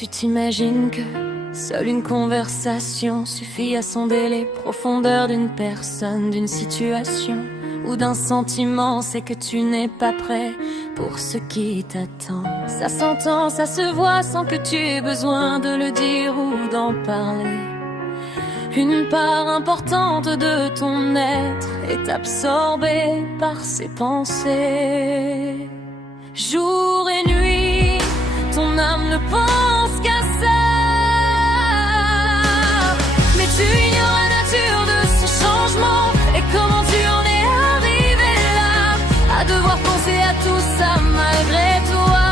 Tu t'imagines que seule une conversation suffit à sonder les profondeurs d'une personne, d'une situation ou d'un sentiment. C'est que tu n'es pas prêt pour ce qui t'attend. Ça s'entend, ça se voit sans que tu aies besoin de le dire ou d'en parler. Une part importante de ton être est absorbée par ses pensées. Jour et nuit, ton âme ne pense qu'à ça. Mais tu ignores la nature de ce changement et comment tu en es arrivé là, à devoir penser à tout ça malgré toi.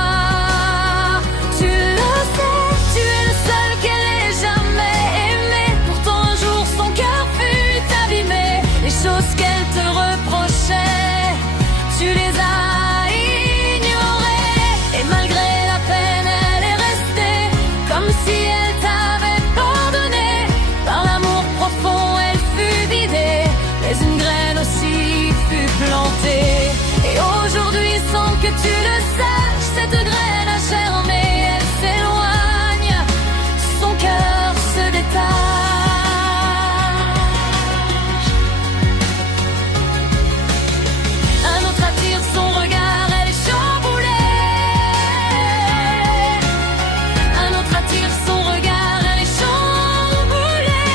Tu le sais, tu es le seul qu'elle ait jamais aimé. Pourtant un jour son cœur fut abîmé. Les choses qu'elle te reprochait, tu les as ignorées. Et malgré la peine, elle est restée comme si elle t'avait pardonné. Par l'amour profond, elle fut vidée, mais une graine aussi fut plantée. Et aujourd'hui, sans que tu le saches, cette graine a germé, elle s'éloigne, son cœur se détache. Un autre attire son regard, elle est chamboulée. Un autre attire son regard, elle est chamboulée.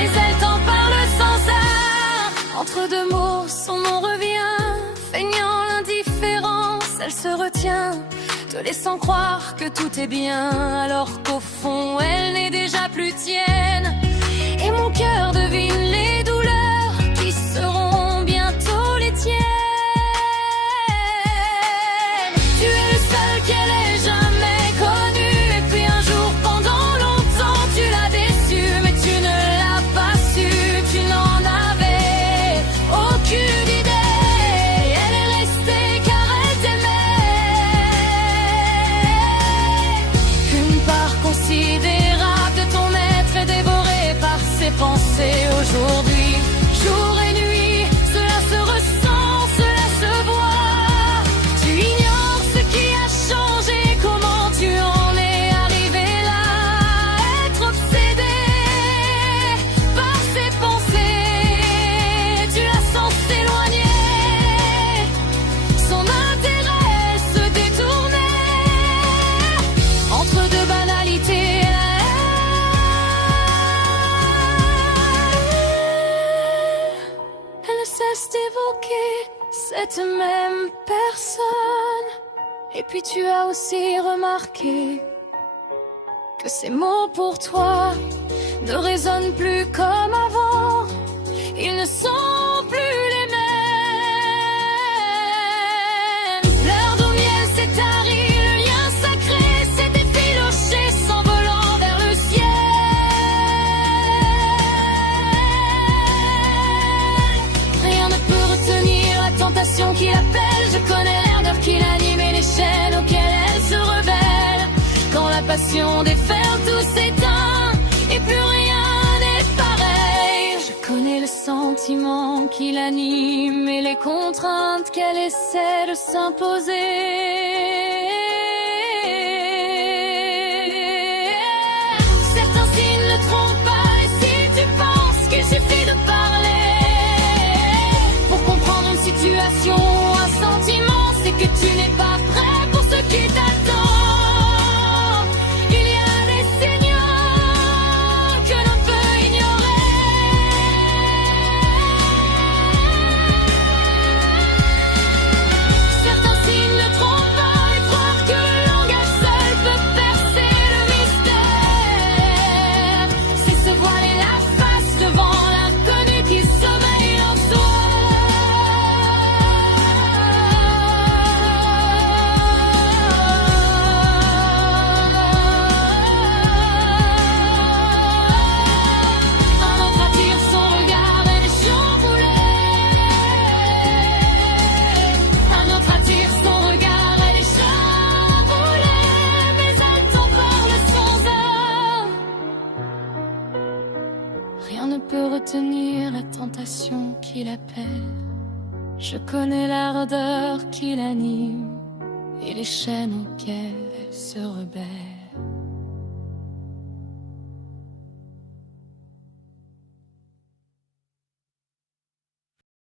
Et elle t'en parle sans art. Entre deux mots, son nom revient, feignant l'indifférence, elle se retient, te laissant croire que tout est bien, alors qu'au fond, elle n'est déjà plus tienne. Et mon cœur devine les douleurs qui seront bientôt les tiennes. Tu es le seul qu'elle ait jamais connu. Et puis un jour, pendant longtemps, tu l'as déçu. Mais tu ne l'as pas su, tu n'en avais aucune idée. Elle est restée car elle t'aimait. Une part considérable de ton être est dévorée par ses pensées aujourd'hui. Jour et nuit, cela se ressent, cela se voit. Tu ignores ce qui a changé, comment tu en es arrivé là, à être obsédé par ses pensées. Tu la sens s'éloigner, son intérêt se détourner entre deux banalités. Elle ne cesse d'évoquer cette même personne. Et puis tu as aussi remarqué que ces mots pour toi ne résonnent plus comme avant. Ils ne sont plus les mêmes. L'heure d'au miel s'est tarie, le lien sacré s'est effiloché, s'envolant vers le ciel. Rien ne peut retenir la tentation qui l'appelle. Je connais l'ardeur qui l'anime et les chaînes auxquelles elle se rebelle. Quand la passion déferle, tout s'éteint et plus rien n'est pareil. Je connais le sentiment qui l'anime et les contraintes qu'elle essaie de s'imposer. Certains signes ne trompent pas, et si tu penses qu'il suffit de parler pour comprendre une situation ou un sentiment, c'est que tu n'es pas prêt pour ce qui t'attend. Il y a des signaux que l'on peut ignorer. Certains signes ne trompent pas, et croire que le langage seul peut percer le mystère, c'est se voiler la face devant l'inconnu qui sommeille en soi. Un autre attire son regard, elle est chamboulée. Un autre attire son regard, elle est chamboulée. Mais elle t'en parle sans âme. Rien ne peut retenir la tentation qui l'appelle. Je connais l'ardeur qui l'anime et les chaînes auxquelles elle se rebelle.